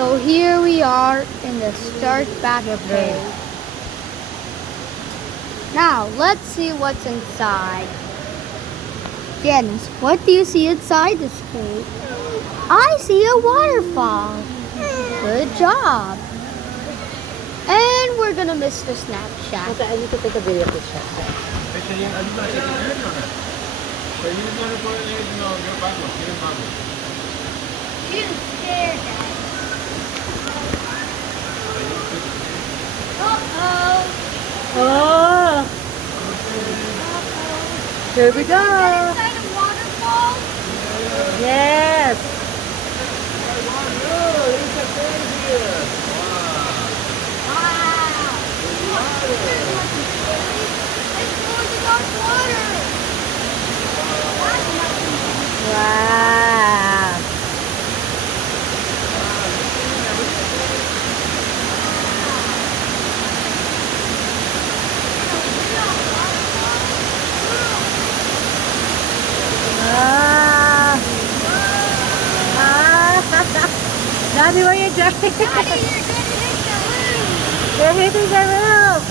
So here we are in the start back cave. Now let's see what's inside. Janice, what do you see inside this cave? I see a waterfall. Good job. And we're gonna miss the Snapchat. Okay, I need to take a video of this shot. She's scared, Dad. Uh-oh. Oh! Here we go! Inside a waterfall? Yes! Wow. It's full of dark water. Wow! Ah! Daddy, where are you driving? Daddy, you're gonna hit the roof. You're hitting the roof!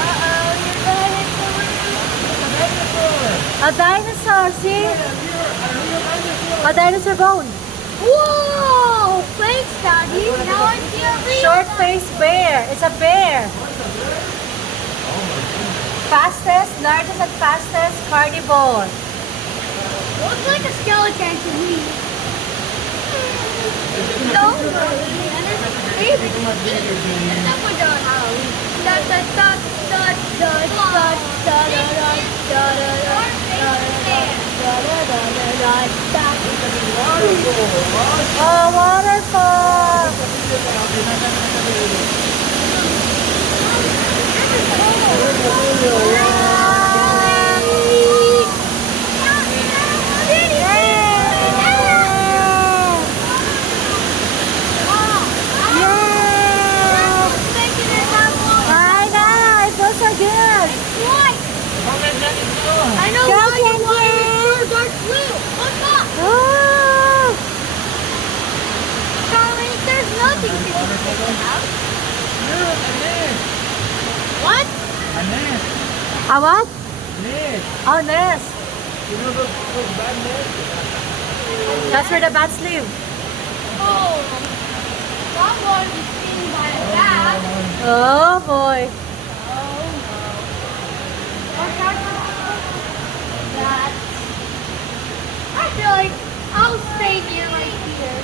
Uh-oh, you're gonna hit the roof. A dinosaur, see? A dinosaur bone. Whoa! Thanks, Daddy. Now I see a real Short-faced bear. It's a bear. Fastest, largest and fastest carnivore. Looks like a skeleton to me. No way. Maybe. It's not for the Halloween. Da da da da da da da da Oh, I know, it feels so good. I know Go, why you Ken want Ken. it is dark blue. Look up. Oh, Charlie, there's nothing to be about. What? a what? Oh, nest. That's where the bats live. Oh, that one is seen by a bat. Oh boy. Oh no. That. I feel like I'll stay here right here.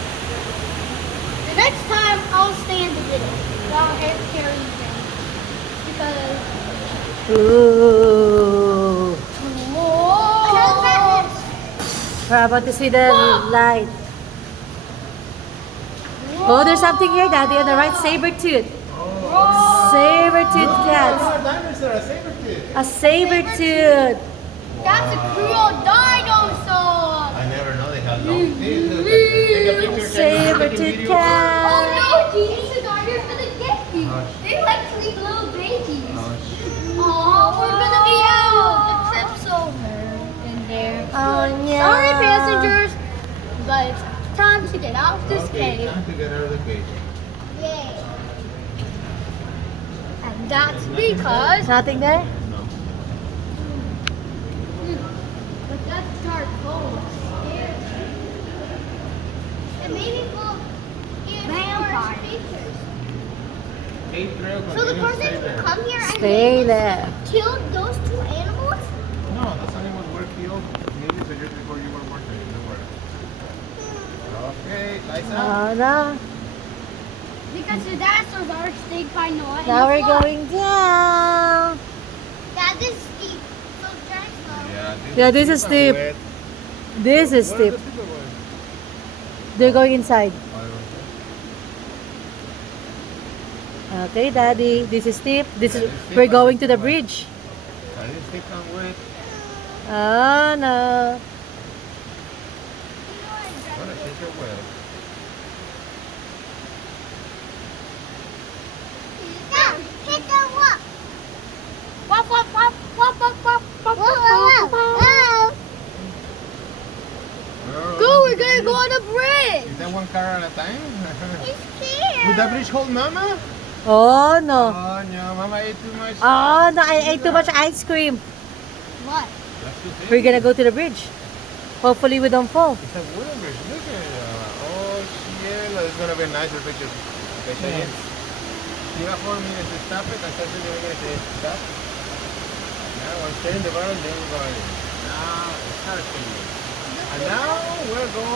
The next time I'll stay in the middle. I'll carry things. Because. Ooh. Whoa! We're about to see the Whoa. light. Oh, there's something here, Daddy, on the right. Saber-tooth. Saber-tooth cats. A saber-tooth. That's a cool dinosaur! I never know they have long teeth. Look, take a picture. Saber-tooth Oh cat. no, these are gonna get you. They like to eat little babies. Oh, we're gonna be out. The trip's over in there. Oh, no. Sorry, passengers, but it's time to get out of this cave. Time to get out of the cage. Yay. And that's because. Nothing there? No. But that dark hole scares me. And maybe full vampire creatures. So the person who come here and Stay there. killed those two animals? No, that's only what were killed maybe so just before you were working. Don't worry. Okay, lights out. Oh, no. Because the dinosaurs are extinct by Noah. Now we're going down. That is steep. So dinosaurs. Yeah, this is steep. Wet. This is Where steep. are the people going? They're going inside. I don't know. Okay, Daddy. This is steep. We're going to the bridge. I didn't stick on wet. Oh, no. Gonna change your well. Hit the wall. Wop, wop, wop, wop, wop, wop, wop, wop, wop, wop. Go, we're gonna go on a Then one car at a time? It's scared. Would the bridge hold Mama? Oh, no. Oh, no. Mama ate too much. Oh, no, I ate too much ice cream. What? That's too big. We're gonna go to the bridge. Hopefully we don't fall. It's a wooden bridge. Look at it. Oh, cielo. It's going to be a nicer picture. Okay, say it. You got 4 minutes to stop it. And then you're going to say stop. Now, we're staying in the bottom, then we're going. Now, it's not a And now, we're going